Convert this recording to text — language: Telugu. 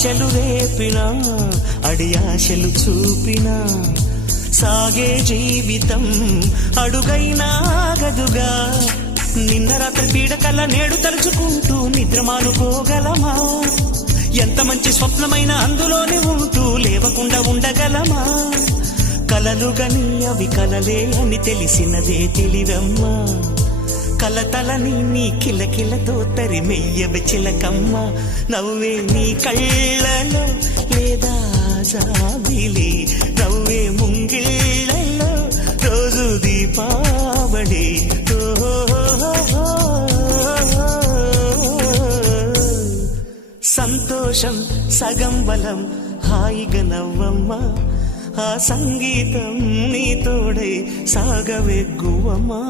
ఆశలు రేపినా అడియాశలు చూపినా సాగే జీవితం అడుగైనా ఆగదుగా. నిన్న రాత్రి పీడకల నేడు తలుచుకుంటూ నిద్రమానుకోగలమా? ఎంత మంచి స్వప్నమైన అందులోనే ఉంటూ లేవకుండా ఉండగలమా? కలలుగని అవి కలలే అని తెలిసినదే తెలివమ్మా. కలతలని నీ కిలకిలతో తరిమెయ్యవి చిలకమ్మ. నవ్వే నీ కళ్ళలో లేదా జాబిలి, నవ్వే ముంగిళ్ళలో రోజు దీపావళి. సంతోషం సగం బలం, హాయిగా నవ్వమ్మా. ఆ సంగీతం నీ తోడై సాగవెగ్గువమ్మా.